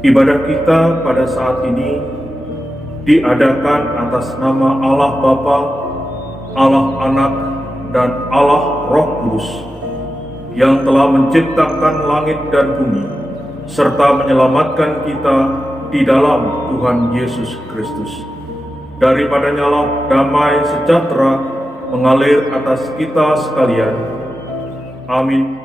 Ibadah kita pada saat ini diadakan atas nama Allah Bapa, Allah Anak, dan Allah Roh Kudus yang telah menciptakan langit dan bumi serta menyelamatkan kita di dalam Tuhan Yesus Kristus. Daripadanya lah damai sejahtera mengalir atas kita sekalian. Amin.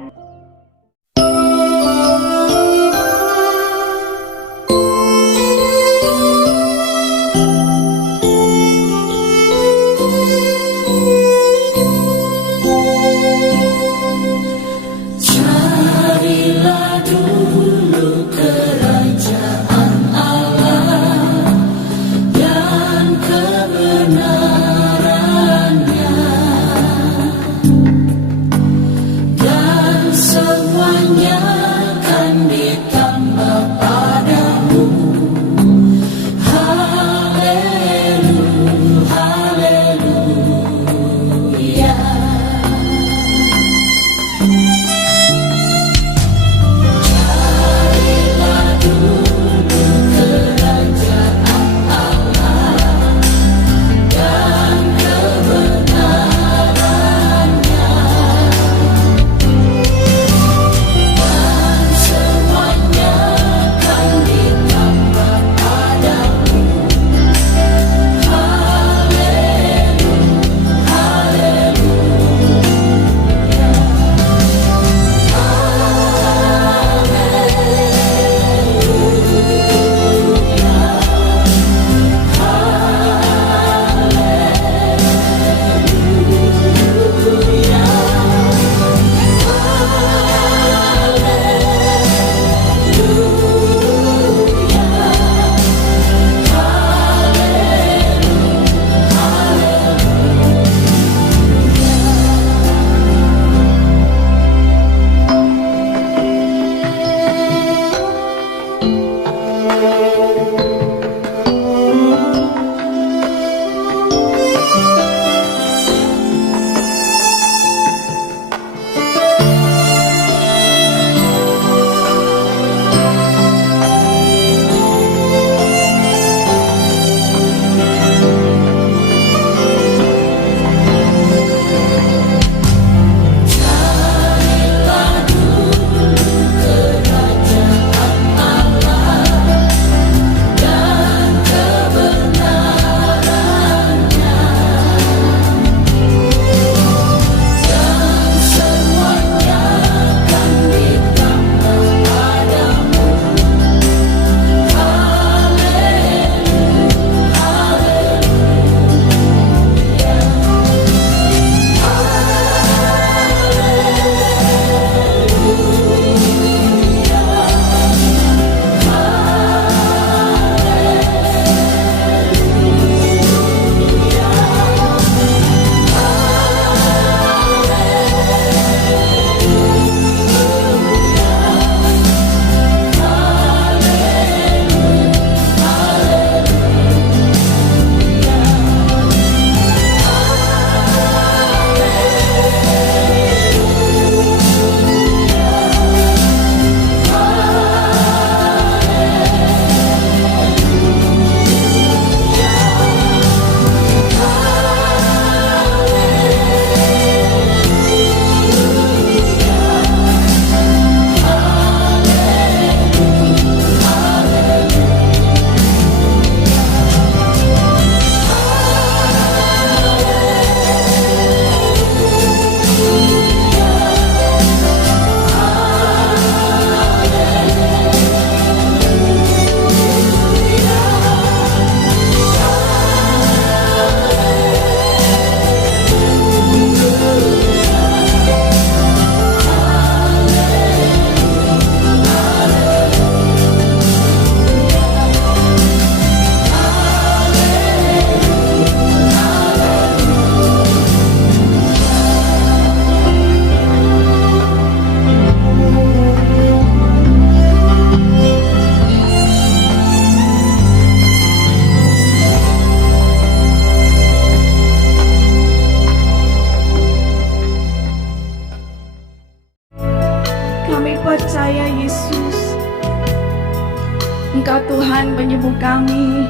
Engkau Tuhan penyembuh kami.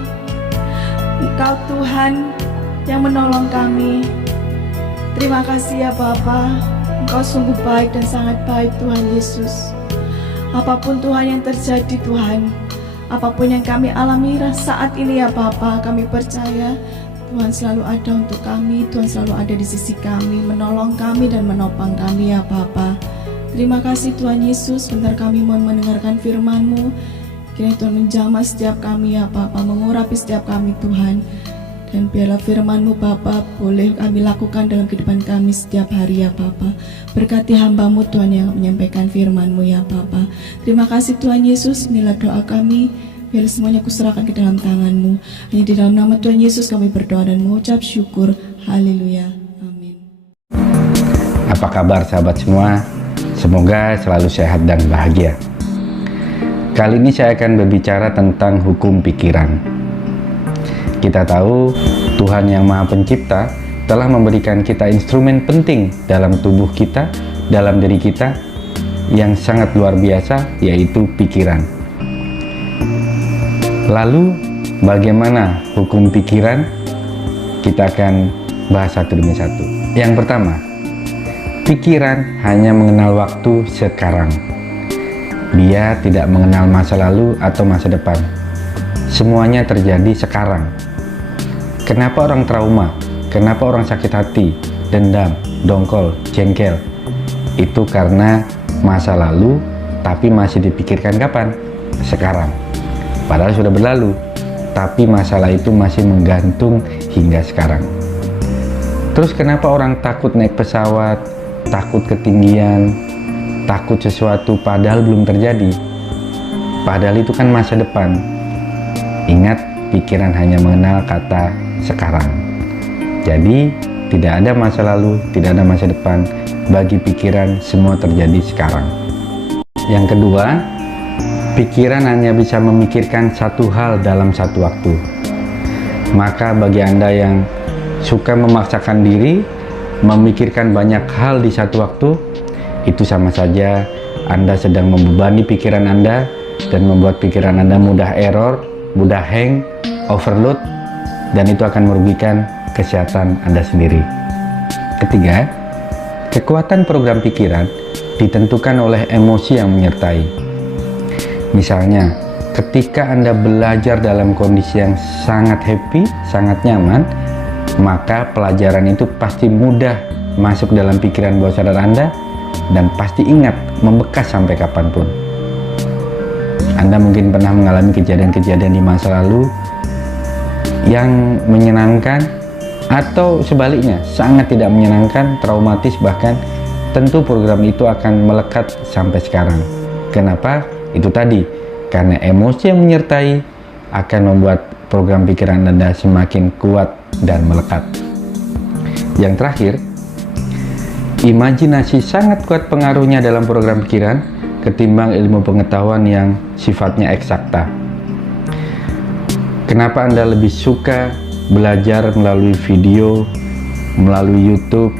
Engkau Tuhan yang menolong kami. Terima kasih ya Bapa. Engkau sungguh baik dan sangat baik Tuhan Yesus. Apapun Tuhan yang terjadi Tuhan, apapun yang kami alami saat ini ya Bapa, kami percaya Tuhan selalu ada untuk kami. Tuhan selalu ada di sisi kami, menolong kami dan menopang kami ya Bapa. Terima kasih Tuhan Yesus. Bentar kami mau mendengarkan firman-Mu. Kiranya Tuhan menjamah setiap kami ya Bapa, mengurapi setiap kami Tuhan. Dan biarlah firman-Mu Bapa boleh kami lakukan dalam kehidupan kami setiap hari ya Bapa. Berkati hamba-Mu Tuhan yang menyampaikan firman-Mu ya Bapa. Terima kasih Tuhan Yesus. Inilah doa kami. Biar semuanya kuserahkan ke dalam tangan-Mu. Hanya di dalam nama Tuhan Yesus kami berdoa dan mengucap syukur. Haleluya. Amin. Apa kabar sahabat semua? Semoga selalu sehat dan bahagia. Kali ini saya akan berbicara tentang hukum pikiran. Kita tahu Tuhan yang Maha Pencipta telah memberikan kita instrumen penting dalam tubuh kita, dalam diri kita yang sangat luar biasa, yaitu pikiran. Lalu bagaimana hukum pikiran? Kita akan bahas satu demi satu. Yang pertama, pikiran hanya mengenal waktu sekarang. Dia tidak mengenal masa lalu atau masa depan. Semuanya terjadi sekarang. Kenapa orang trauma? Kenapa orang sakit hati, dendam, dongkol, jengkel? Itu karena masa lalu, tapi masih dipikirkan kapan? Sekarang. Padahal sudah berlalu, tapi masalah itu masih menggantung hingga sekarang. Terus kenapa orang takut naik pesawat, takut ketinggian, takut sesuatu padahal belum terjadi? Padahal itu kan masa depan. Ingat, pikiran hanya mengenal kata sekarang. Jadi, tidak ada masa lalu, tidak ada masa depan. Bagi pikiran, semua terjadi sekarang. Yang kedua, pikiran hanya bisa memikirkan satu hal dalam satu waktu. Maka bagi Anda yang suka memaksakan diri, memikirkan banyak hal di satu waktu, itu sama saja Anda sedang membebani pikiran Anda dan membuat pikiran Anda mudah error, mudah hang, overload, dan itu akan merugikan kesehatan Anda sendiri. Ketiga, kekuatan program pikiran ditentukan oleh emosi yang menyertai. Misalnya, ketika Anda belajar dalam kondisi yang sangat happy, sangat nyaman, maka pelajaran itu pasti mudah masuk dalam pikiran bawah sadar Anda dan pasti ingat, membekas sampai kapanpun. Anda mungkin pernah mengalami kejadian-kejadian di masa lalu yang menyenangkan atau sebaliknya sangat tidak menyenangkan, traumatis bahkan. Tentu program itu akan melekat sampai sekarang. Kenapa? Itu tadi, karena emosi yang menyertai akan membuat program pikiran Anda semakin kuat dan melekat. Yang terakhir, imajinasi sangat kuat pengaruhnya dalam program pikiran ketimbang ilmu pengetahuan yang sifatnya eksakta. Kenapa Anda lebih suka belajar melalui video, melalui YouTube,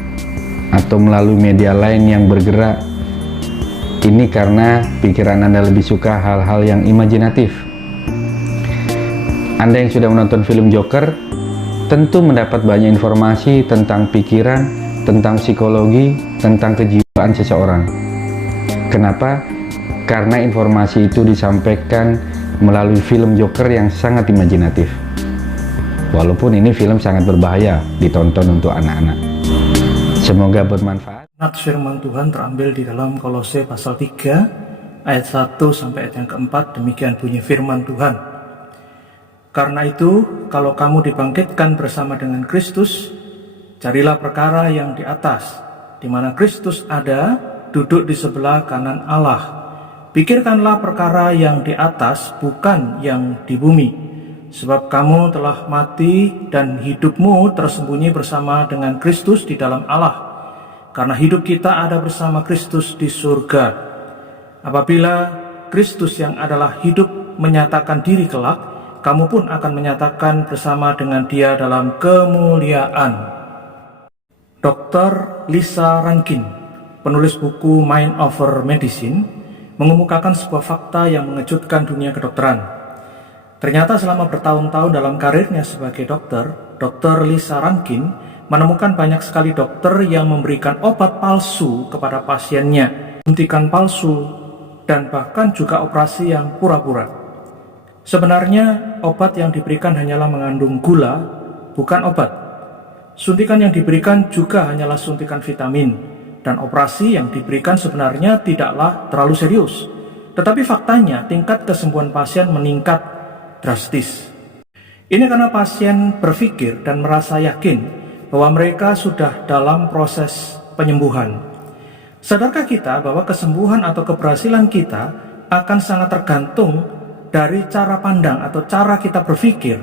atau melalui media lain yang bergerak? Ini karena pikiran Anda lebih suka hal-hal yang imajinatif. Anda yang sudah menonton film Joker tentu mendapat banyak informasi tentang pikiran, tentang psikologi, tentang kejiwaan seseorang. Kenapa? Karena informasi itu disampaikan melalui film Joker yang sangat imajinatif. Walaupun ini film sangat berbahaya ditonton untuk anak-anak. Semoga bermanfaat. Firman Tuhan terambil di dalam Kolose pasal 3 ayat 1 sampai ayat yang keempat. Demikian bunyi firman Tuhan. Karena itu, kalau kamu dibangkitkan bersama dengan Kristus, carilah perkara yang di atas, di mana Kristus ada, duduk di sebelah kanan Allah. Pikirkanlah perkara yang di atas, bukan yang di bumi. Sebab kamu telah mati dan hidupmu tersembunyi bersama dengan Kristus di dalam Allah. Karena hidup kita ada bersama Kristus di surga. Apabila Kristus yang adalah hidup menyatakan diri kelak, kamu pun akan menyatakan bersama dengan Dia dalam kemuliaan. Dr. Lisa Rankin, penulis buku Mind Over Medicine, mengemukakan sebuah fakta yang mengejutkan dunia kedokteran. Ternyata selama bertahun-tahun dalam karirnya sebagai dokter, Dr. Lisa Rankin menemukan banyak sekali dokter yang memberikan obat palsu kepada pasiennya, suntikan palsu, dan bahkan juga operasi yang pura-pura. Sebenarnya obat yang diberikan hanyalah mengandung gula, bukan obat. Suntikan yang diberikan juga hanyalah suntikan vitamin, dan operasi yang diberikan sebenarnya tidaklah terlalu serius. Tetapi faktanya tingkat kesembuhan pasien meningkat drastis. Ini karena pasien berpikir dan merasa yakin bahwa mereka sudah dalam proses penyembuhan. Sadarkah kita bahwa kesembuhan atau keberhasilan kita akan sangat tergantung dari cara pandang atau cara kita berpikir?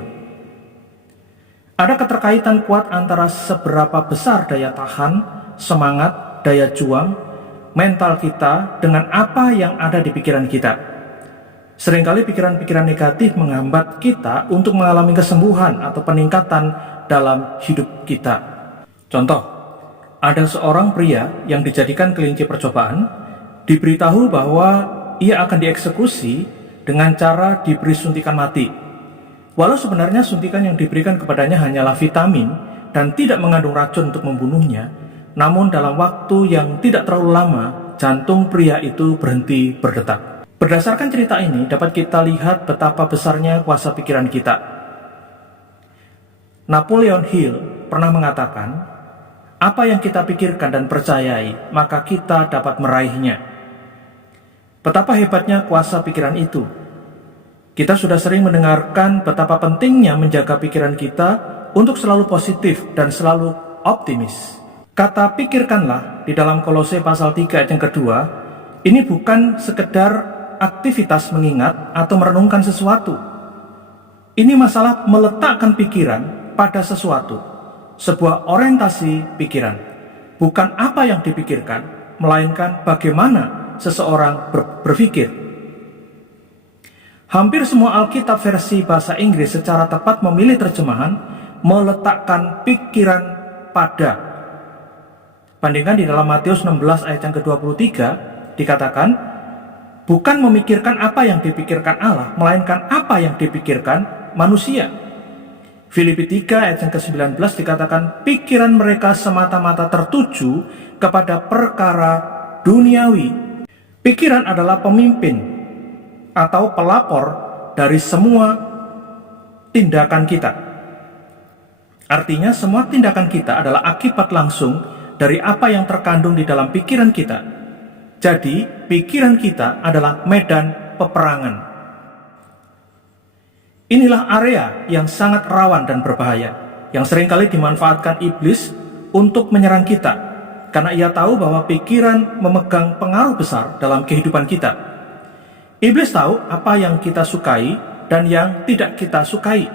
Ada keterkaitan kuat antara seberapa besar daya tahan, semangat, daya juang, mental kita dengan apa yang ada di pikiran kita. Seringkali pikiran-pikiran negatif menghambat kita untuk mengalami kesembuhan atau peningkatan dalam hidup kita. Contoh, ada seorang pria yang dijadikan kelinci percobaan, diberitahu bahwa ia akan dieksekusi dengan cara diberi suntikan mati. Walau sebenarnya suntikan yang diberikan kepadanya hanyalah vitamin dan tidak mengandung racun untuk membunuhnya, namun dalam waktu yang tidak terlalu lama, jantung pria itu berhenti berdetak. Berdasarkan cerita ini, dapat kita lihat betapa besarnya kuasa pikiran kita. Napoleon Hill pernah mengatakan, apa yang kita pikirkan dan percayai, maka kita dapat meraihnya. Betapa hebatnya kuasa pikiran itu. Kita sudah sering mendengarkan betapa pentingnya menjaga pikiran kita untuk selalu positif dan selalu optimis. Kata pikirkanlah di dalam Kolose pasal 3 ayat yang kedua, ini bukan sekedar aktivitas mengingat atau merenungkan sesuatu. Ini masalah meletakkan pikiran pada sesuatu, sebuah orientasi pikiran. Bukan apa yang dipikirkan, melainkan bagaimana seseorang berpikir. Hampir semua Alkitab versi bahasa Inggris secara tepat memilih terjemahan meletakkan pikiran pada. Bandingkan di dalam Matius 16 ayat yang ke-23 dikatakan, bukan memikirkan apa yang dipikirkan Allah, melainkan apa yang dipikirkan manusia. Filipi 3 ayat yang ke-19 dikatakan, pikiran mereka semata-mata tertuju kepada perkara duniawi. Pikiran adalah pemimpin atau pelapor dari semua tindakan kita. Artinya semua tindakan kita adalah akibat langsung dari apa yang terkandung di dalam pikiran kita. Jadi, pikiran kita adalah medan peperangan. Inilah area yang sangat rawan dan berbahaya, yang seringkali dimanfaatkan iblis untuk menyerang kita, karena ia tahu bahwa pikiran memegang pengaruh besar dalam kehidupan kita. Iblis tahu apa yang kita sukai dan yang tidak kita sukai.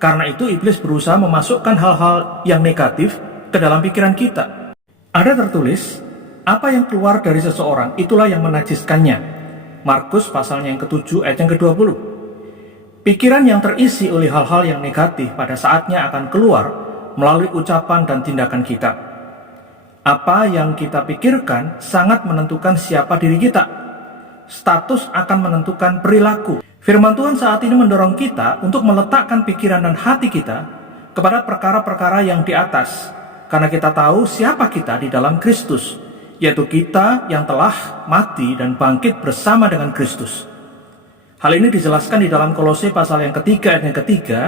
Karena itu, iblis berusaha memasukkan hal-hal yang negatif ke dalam pikiran kita. Ada tertulis, apa yang keluar dari seseorang, itulah yang menajiskannya. Markus pasalnya yang ke-7 ayat yang ke-20. Pikiran yang terisi oleh hal-hal yang negatif pada saatnya akan keluar melalui ucapan dan tindakan kita. Apa yang kita pikirkan sangat menentukan siapa diri kita. Status akan menentukan perilaku. Firman Tuhan saat ini mendorong kita untuk meletakkan pikiran dan hati kita kepada perkara-perkara yang di atas, karena kita tahu siapa kita di dalam Kristus, yaitu kita yang telah mati dan bangkit bersama dengan Kristus. Hal ini dijelaskan di dalam Kolose pasal yang ketiga ayat yang ketiga,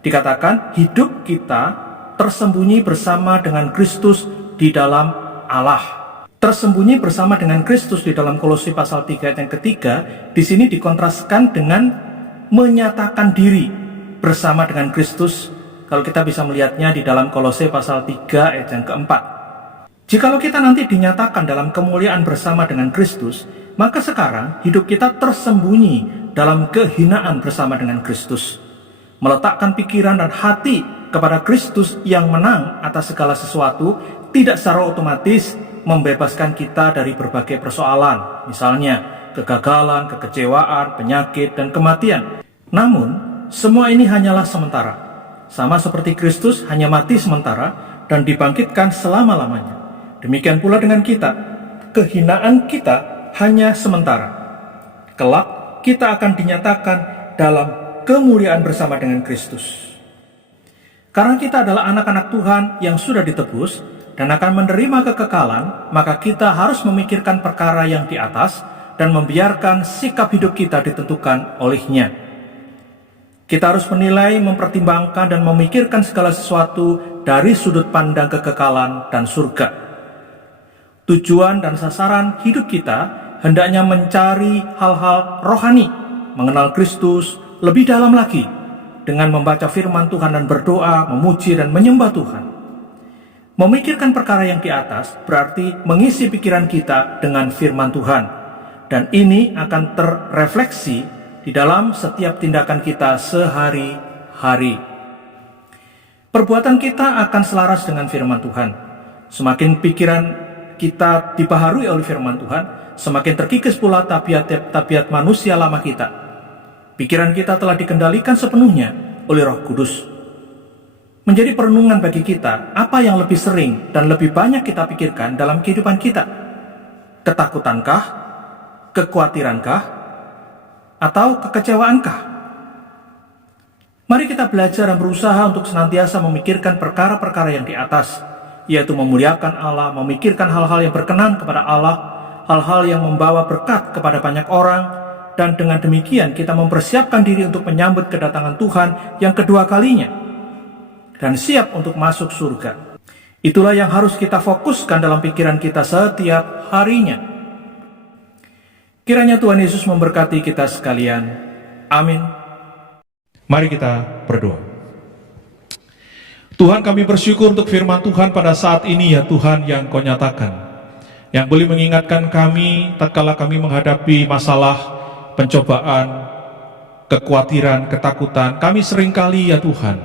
dikatakan hidup kita tersembunyi bersama dengan Kristus di dalam Allah. Tersembunyi bersama dengan Kristus di dalam Kolose pasal 3 ayat yang ketiga, di sini dikontraskan dengan menyatakan diri bersama dengan Kristus. Kalau kita bisa melihatnya di dalam Kolose pasal 3 ayat yang keempat. Jikalau kita nanti dinyatakan dalam kemuliaan bersama dengan Kristus, maka sekarang hidup kita tersembunyi dalam kehinaan bersama dengan Kristus. Meletakkan pikiran dan hati kepada Kristus yang menang atas segala sesuatu tidak secara otomatis membebaskan kita dari berbagai persoalan, misalnya kegagalan, kekecewaan, penyakit, dan kematian. Namun, semua ini hanyalah sementara. Sama seperti Kristus hanya mati sementara dan dibangkitkan selama-lamanya. Demikian pula dengan kita, kehinaan kita hanya sementara. Kelak kita akan dinyatakan dalam kemuliaan bersama dengan Kristus. Karena kita adalah anak-anak Tuhan yang sudah ditebus dan akan menerima kekekalan, maka kita harus memikirkan perkara yang di atas dan membiarkan sikap hidup kita ditentukan olehnya. Kita harus menilai, mempertimbangkan, dan memikirkan segala sesuatu dari sudut pandang kekekalan dan surga. Tujuan dan sasaran hidup kita hendaknya mencari hal-hal rohani, mengenal Kristus lebih dalam lagi, dengan membaca firman Tuhan dan berdoa, memuji dan menyembah Tuhan. Memikirkan perkara yang di atas berarti mengisi pikiran kita dengan firman Tuhan, dan ini akan terrefleksi di dalam setiap tindakan kita sehari-hari. Perbuatan kita akan selaras dengan firman Tuhan. Semakin pikiran kita dibaharui oleh firman Tuhan, semakin terkikis pula tabiat manusia lama kita. Pikiran kita telah dikendalikan sepenuhnya oleh Roh Kudus. Menjadi perenungan bagi kita, apa yang lebih sering dan lebih banyak kita pikirkan dalam kehidupan kita? Ketakutankah? Kekhawatirankah? Atau kekecewaankah? Mari kita belajar dan berusaha untuk senantiasa memikirkan perkara-perkara yang di atas, yaitu memuliakan Allah, memikirkan hal-hal yang berkenan kepada Allah, hal-hal yang membawa berkat kepada banyak orang, dan dengan demikian kita mempersiapkan diri untuk menyambut kedatangan Tuhan yang kedua kalinya, dan siap untuk masuk surga. Itulah yang harus kita fokuskan dalam pikiran kita setiap harinya. Kiranya Tuhan Yesus memberkati kita sekalian. Amin. Mari kita berdoa. Tuhan, kami bersyukur untuk firman Tuhan pada saat ini, ya Tuhan, yang Kau nyatakan, yang boleh mengingatkan kami tatkala kami menghadapi masalah, pencobaan, kekhawatiran, ketakutan. Kami seringkali, ya Tuhan,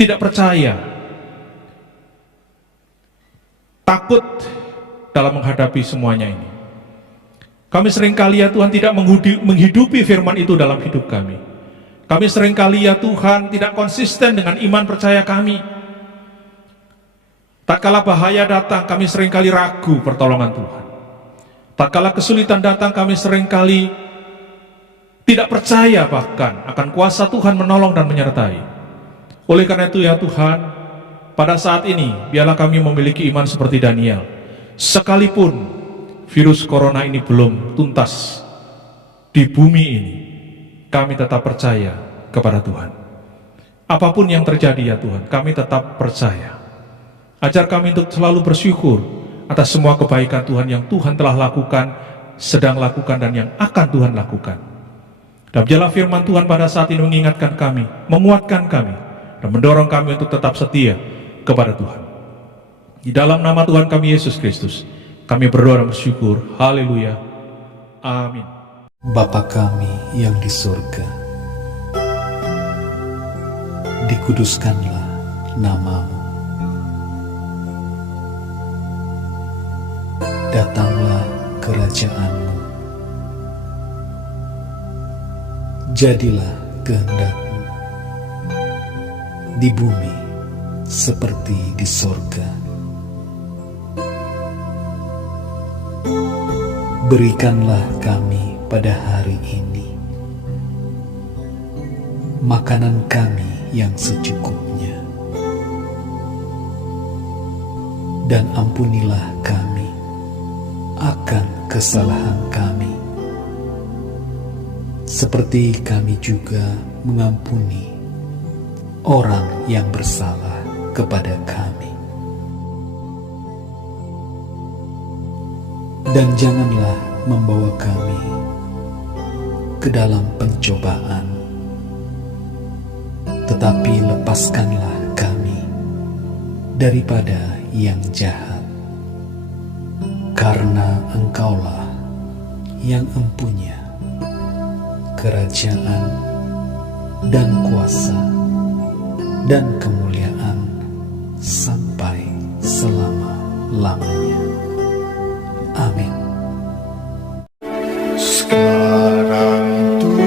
tidak percaya, takut dalam menghadapi semuanya ini. Kami seringkali, ya Tuhan, tidak menghidupi firman itu dalam hidup kami. Kami seringkali, ya Tuhan, tidak konsisten dengan iman percaya kami. Tatkala bahaya datang, kami seringkali ragu pertolongan Tuhan. Tatkala kesulitan datang, kami seringkali tidak percaya bahkan akan kuasa Tuhan menolong dan menyertai. Oleh karena itu, ya Tuhan, pada saat ini biarlah kami memiliki iman seperti Daniel. Sekalipun virus corona ini belum tuntas di bumi ini, kami tetap percaya kepada Tuhan. Apapun yang terjadi, ya Tuhan, kami tetap percaya. Ajar kami untuk selalu bersyukur atas semua kebaikan Tuhan yang Tuhan telah lakukan, sedang lakukan, dan yang akan Tuhan lakukan. Dan biarlah firman Tuhan pada saat ini mengingatkan kami, menguatkan kami, dan mendorong kami untuk tetap setia kepada Tuhan. Di dalam nama Tuhan kami Yesus Kristus, kami berdoa dan bersyukur. Haleluya. Amin. Bapa kami yang di surga, dikuduskanlah nama-Mu. Datanglah kerajaan-Mu. Jadilah kehendak-Mu di bumi seperti di sorga. Berikanlah kami pada hari ini makanan kami yang secukupnya, dan ampunilah kami akan kesalahan kami, seperti kami juga mengampuni orang yang bersalah kepada kami. Dan janganlah membawa kami ke dalam pencobaan, tetapi lepaskanlah kami daripada yang jahat. Karena Engkaulah yang empunya kerajaan dan kuasa dan kemuliaan sampai selama-lamanya. Amin. Sekarang Tuhan,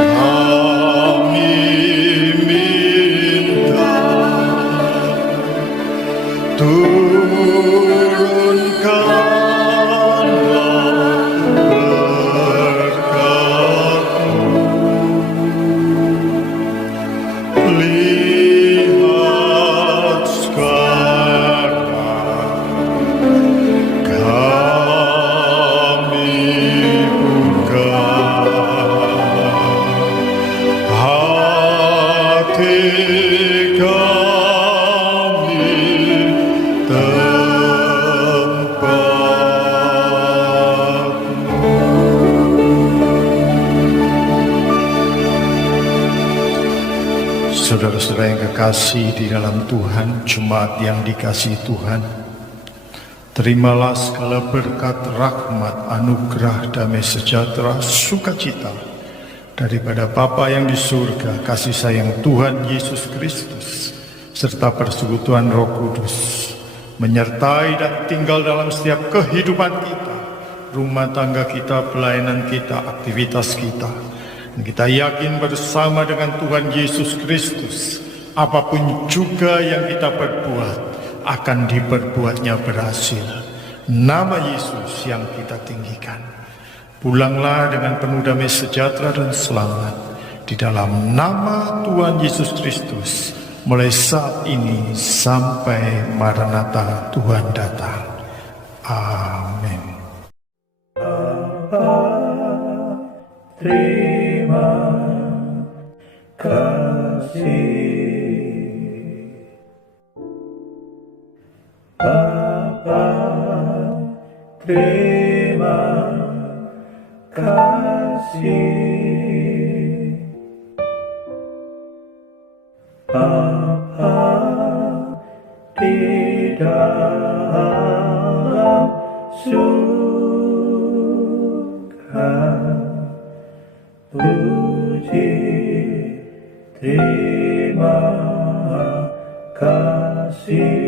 kami minta turunkanlah saudara-saudara yang kekasih di dalam Tuhan, jemaat yang dikasihi Tuhan, terimalah segala berkat, rahmat, anugerah, damai sejahtera, sukacita daripada Bapa yang di surga, kasih sayang Tuhan Yesus Kristus, serta persekutuan Roh Kudus, menyertai dan tinggal dalam setiap kehidupan kita, rumah tangga kita, pelayanan kita, aktivitas kita. Dan kita yakin bersama dengan Tuhan Yesus Kristus, apapun juga yang kita perbuat, akan diperbuatnya berhasil. Nama Yesus yang kita tinggikan. Pulanglah dengan penuh damai sejahtera dan selamat di dalam nama Tuhan Yesus Kristus, mulai saat ini sampai Maranatha Tuhan datang. Amin. Terima kasih Bapa, terima kasih Bapa di dalam surga. Puji, terima kasih.